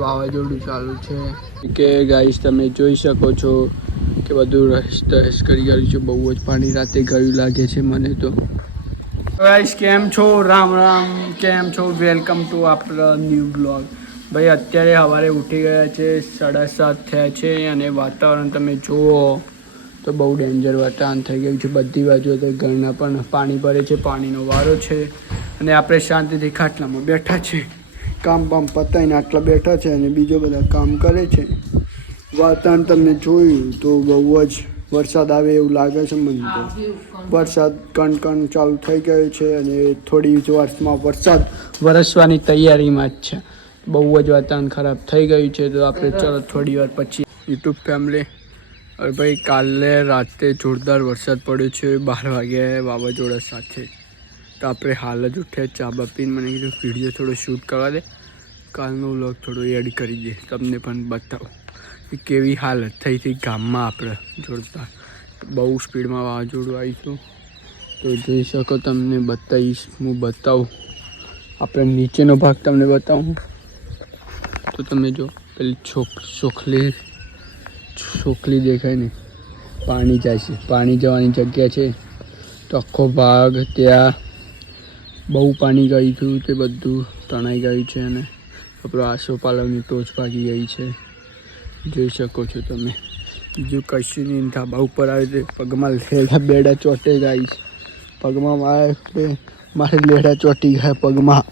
વાવાઝોડું ચાલુ છે કે ગાઈસ તમે જોઈ શકો છો કે બધું રસ કરી ગયું છે. બહુ જ પાણી રાતે ગયું લાગે છે મને તો. ગાઈસ કેમ છો? રામ રામ. કેમ છો? વેલકમ ટુ આપણા ન્યૂ બ્લોગ. ભાઈ અત્યારે સવારે ઉઠી ગયા છે, 7:30 થયા છે અને વાતાવરણ તમે જુઓ તો બહુ ડેન્જર વાતાવરણ થઈ ગયું છે. બધી બાજુ તો ઘરના પણ પાણી ભરે છે, પાણીનો વારો છે અને આપણે શાંતિથી ખાટલામાં બેઠા છે. કામ પતાવીને આટલા બેઠા છે અને બીજો બધા કામ કરે છે. વાતાવરણ તમે જોયું તો બહુ જ વરસાદ આવે એવું લાગે છે મને તો. વરસાદ કણ ચાલુ થઈ ગયો છે અને થોડી જ વારમાં વરસાદ વરસવાની તૈયારીમાં જ છે. બહુ જ વાતાવરણ ખરાબ થઈ ગયું છે. તો આપણે ચલો થોડી વાર પછી યુટ્યુબ ફેમિલી. હવે ભાઈ કાલે રાતે જોરદાર વરસાદ પડ્યો છે 12 વાગ્યે વાવાઝોડા સાથે. તો આપણે હાલ જ ઉઠ્યા, ચા બા પીને મને કીધું વિડીયો થોડો શૂટ કરવા દે, કાલનો વ્લોગ થોડો એડ કરી દે, તમને પણ બતાવો કેવી હાલત થઈ હતી ગામમાં. આપણે જોરદાર બહુ સ્પીડમાં વાવાઝોડું આવીશું તો જોઈ શકો, તમને બતાવીશ. હું બતાવું આપણે નીચેનો ભાગ તમને બતાવું તો તમે જો પેલી સોખલી દેખાય ને, પાણી જાય છે, પાણી જવાની જગ્યા છે તો આખો ભાગ ત્યાં બહુ પાણી ગયું હતું, તે બધું તણાઈ ગયું છે અને આપણો આસોપાલવની ટોચ ભાગી ગઈ છે, જોઈ શકો છો તમે. બીજું કશું નહીં. ધાબા ઉપર આવે તે પગમાં લેડા બેડા ચોટે જાય છે. પગમાં મારે લેડા ચોટી ગયા પગમાં.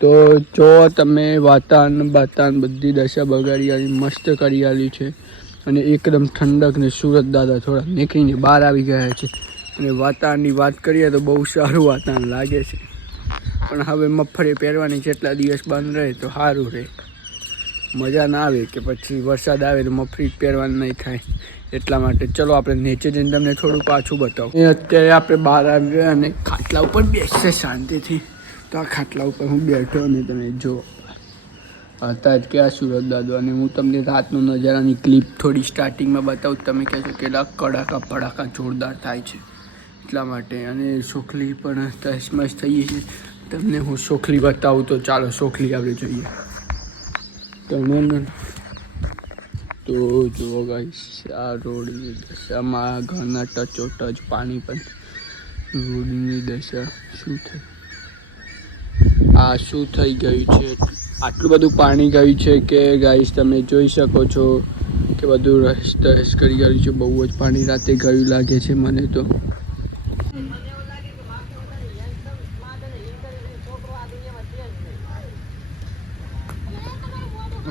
તો જો તમે વાતાવરણ બધી દશા બગાડી આવી, મસ્ત કરી આવી છે અને એકદમ ઠંડક ને સુરત દાદા થોડા નીકળીને બહાર આવી ગયા છે. અને વાતાવરણની વાત કરીએ તો બહુ સારું વાતાવરણ લાગે છે. પણ હવે મગફળી પહેરવાની જેટલા દિવસ બંધ રહે તો સારું રહે. મજા ના આવે કે પછી વરસાદ આવે તો મગફળી પહેરવાનું નહીં થાય. એટલા માટે ચલો આપણે નીચે જઈને તમને થોડું પાછું બતાવું. અત્યારે આપણે બહાર આવી ગયા અને ખાટલા ઉપર બેસશે શાંતિથી. તો આ ખાટલા ઉપર હું બેઠો અને તમે જો હતા જ ક્યાં સુરત દાદો. અને હું તમને રાતનો નજારાની ક્લિપ થોડી સ્ટાર્ટિંગમાં બતાવું. તમે કહેશો કેટલા કડાકા ભડાકા જોરદાર થાય છે એટલા માટે. અને સોખલી પણ તસમસ થઈ છે. તમને હું સોખલી બતાવું તો ચાલો સોખલી આપણે જોઈએ. તો જુઓ ગાઈસ, આ રોડની દશામાં ઘરના ટચોટચ પાણી, પણ રોડની દશા શું થઈ, આ શું થઈ ગયું છે. આટલું બધું પાણી ગયું છે કે ગાઈસ તમે જોઈ શકો છો કે બધું રસ કરી ગયું છે. બહુ જ પાણી રાતે ગયું લાગે છે મને તો.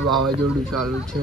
વાવાઝોડું ચાલુ છે.